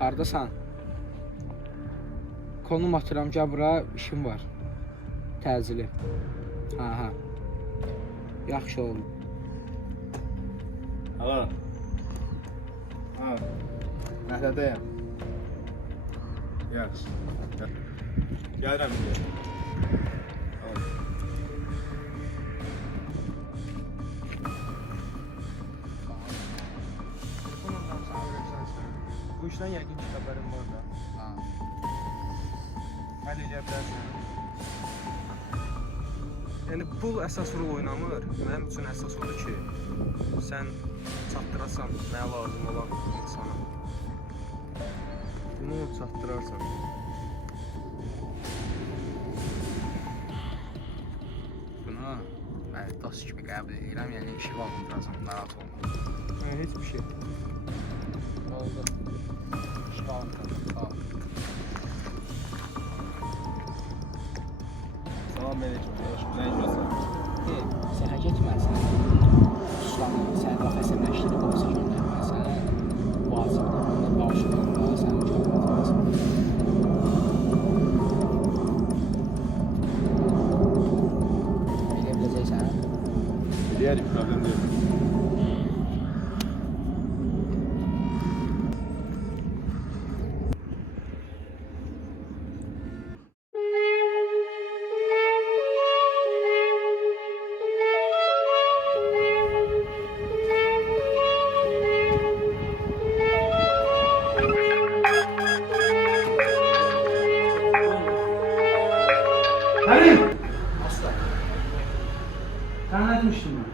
Hardasan? Konum atıram ki, bura işim var. Təcili. Ha. Yaxşı oldu. Alo. Ha. Nəhdədəyəm. Yaxşı. Gəlirəm indi. Bu işten yəqin ki xəbərim var da. Həll eləyə bilərsən. Yəni pul əsas rol oynamır. Mənim üçün əsas odur ki, sən çatdırasan nə lazım olan insana. Bunu çatdırarsan. Bunu mən dost kimi qəbul edirəm, yəni işi bağlayacağam, narahat olma. Heç bir şey. Oldu. İşi bağlayacağım, sağ ol. Salam aleyküm. Nə ediyorsun? Sənə getməlisən. Uslanın, sən bax əsəbləşdirib olsa göndərməlisən. Vacibdir, bunun qarşılığında sən mükafat alırsın. Bilə biləcəksən? Biliyərik, problem deyil. Halim! Asla. Sen ne demiştin ben?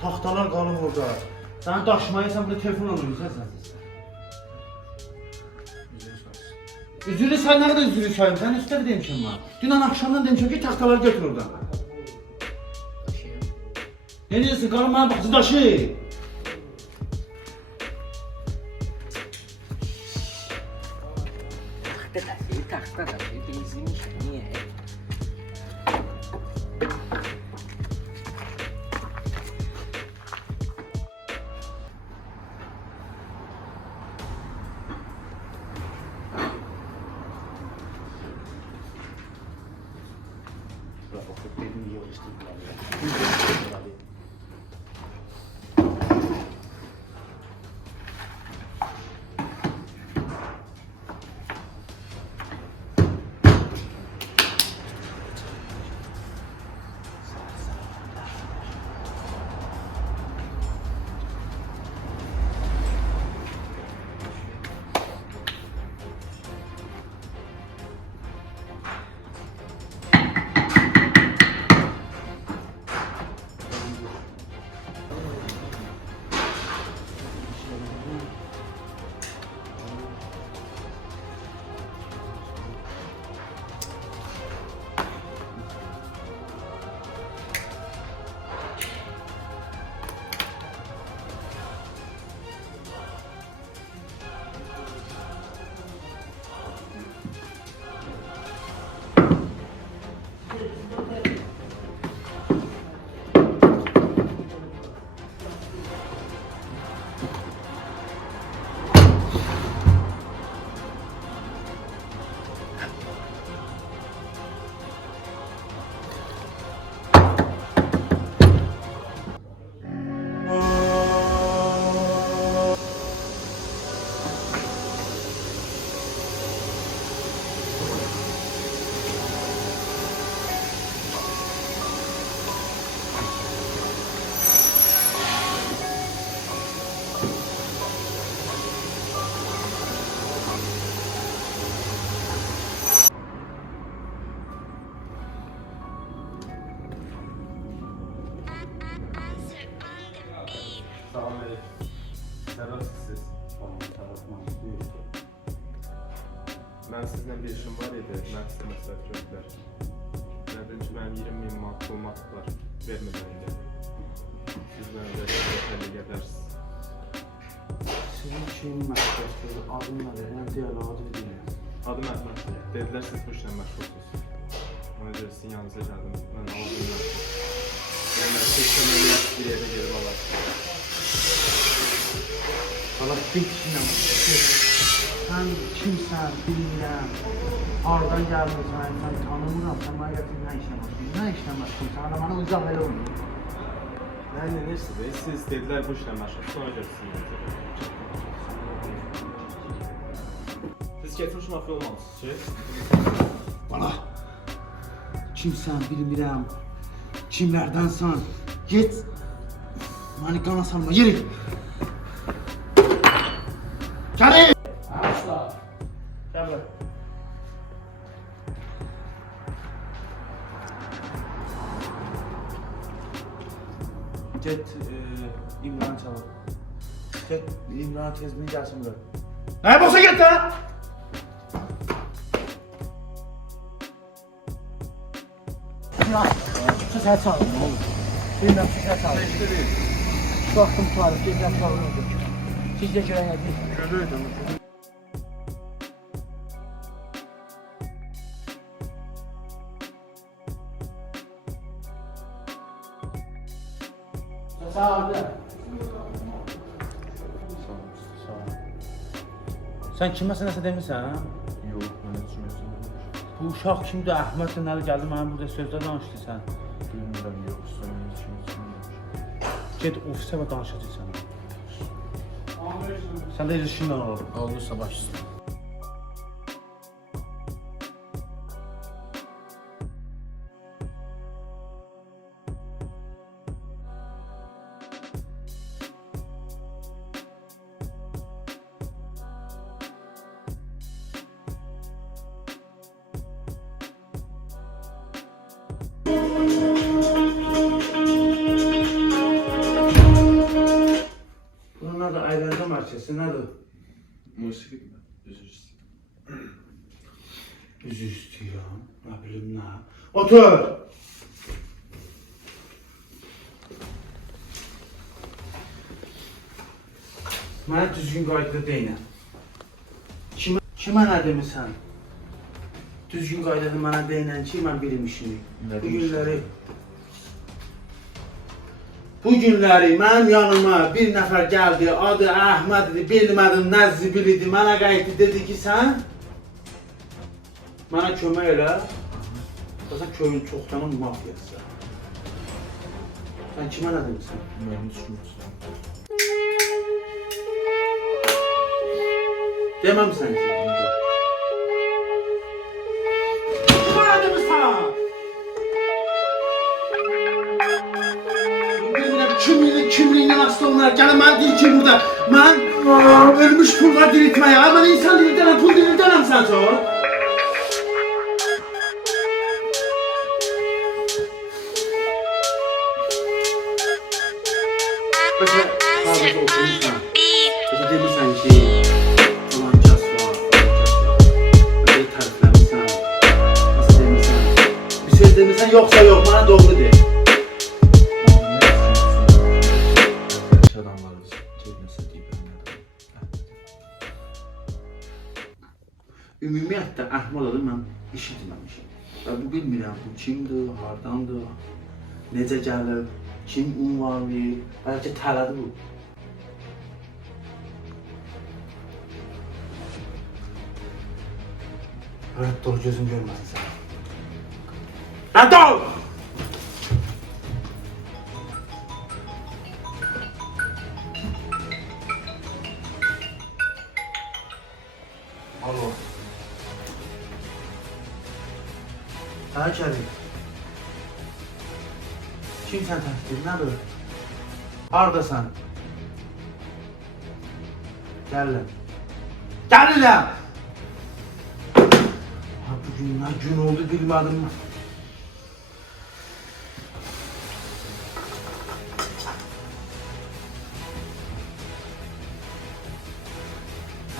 Tahtalar kalın orada. Sen taşımayı sen burada telefon alıyorsun sen. Üzülü sen ne kadar üzülü sayım? Sen üstte demişsin bana. Dün akşamdan demişsin ki tahtaları götür oradan. Ne diyorsun? Kalın bana bak, taşı. Taxta da benzinmiş, niye? Ben sizinle bir işim var idi, mən sizə məsləhət gördülər. Nədir ki, mənim 20.000 manat pulmat var, vermədən indi. Siz mənimlə rəhbərlik edərsiniz. Sizin şeyin məsləhətdir, adını verirəm, deyələ adı deyiləm. Adım Əhməddir, dedilər siz bu işlə məşğulsunuz. Ona görə sizin yanınıza gəldim, mən aldım məşğul. Yəni, mən seçməli bir yerdə gedib alarsınız. Hala, Bitkinəm. Sən kimsən, bilmirəm. Hardan gəlmirsən, sən tanımıram. Sən mənə gətir, nə işlə başlayın? Nə işlə başlayın? Sən də mənə uzaq elə olmuyor. Mən neyse be, siz dediler bu işle məşğul. Sonra görürsünüz. Siz getirmiş mafya olmalısınız ki? Bana. Kimsən, bilmirəm. Kimlərdənsən? Get. Məni qana salma, yeri. Gəl! Asla. Gəl bura. Get İmran çağır. Get İmran tezmin gəlsin bura. Ne yapıyorsa get lan! Ya, siz hər çalın, ne olur. Bilmem siz hər çalın. Şu vaxtım tutarım, bilmem çalın olur. Siz de görən edir. Görürdüm. Sağ olun. Sen kiməsə nəsə demirsən? Yox, mən heç düşünmüyorsun. Bu uşaq kimdir? Əhməd nəli gəldi mənə burada sözlər danışdı sən. Bilmirəm, yox, sən heç düşünmüyorsun. Get ofisə və danışacaqsan. Sən də ilişkindən ol. Olursa başlasın. Bunun adı Aylarca markası, nədir? Musiqi mi? Üzr istəyirəm. Üzü istəyirəm, nə bilim nə. Otur! Mənə düzgün qaydada deyinə. Kimə nə demirsən? Düzgün qaydada mənə deyinən ki, mən bilim işini. Nə Bu günləri mənim yanıma bir nəfər gəldi, adı Əhməd idi, bilmədim nə zibil idi, mənə qayıtdı, dedi ki sən mənə kömək elə, sən köyün çoxdanın mafiyası. Sən kimə nə demirsən? Mən heç düşünmüyorsun. Deməmsən ki. Kimə nə demirsən? Kimliğinden hasta olanlar gelin bana deyir ki burada ben ölmüş pullar diriltmeye ama ben insan diriltemem, pul diriltemem sen sonra. Mesela sadece oturmuşsan, mesela demişsen ki falan cas var, böyle tariflemişsen, nasıl demişsen, bir söz demişsen yoksa yok, bana doğru de. Adamlarımız cebinəsə deyib əlmədim. Ümumiyyətlə Əhməd adı mən eşitməmişəm. Və bu bilmirəm, bu kimdir, hardandır, necə gəlib, kim ünvanlayır, bəlkə tələdir bu. Rədd ol, gözüm görməsin səni. Rədd ol! Alo. Hə, Kərim. Kimsən təhdid, nədir? Haradasan? Gəlirəm. Gəlirəm! Ha, bugün nə gün oldu bilmədim.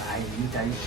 Ay, iyi dəyiş.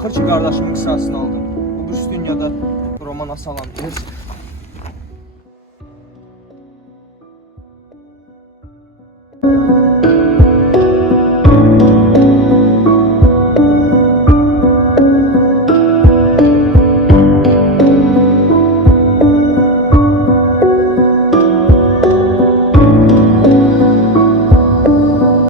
Axır ki qardaşımın qisasını aldım. Bu dünyada romana salan tez.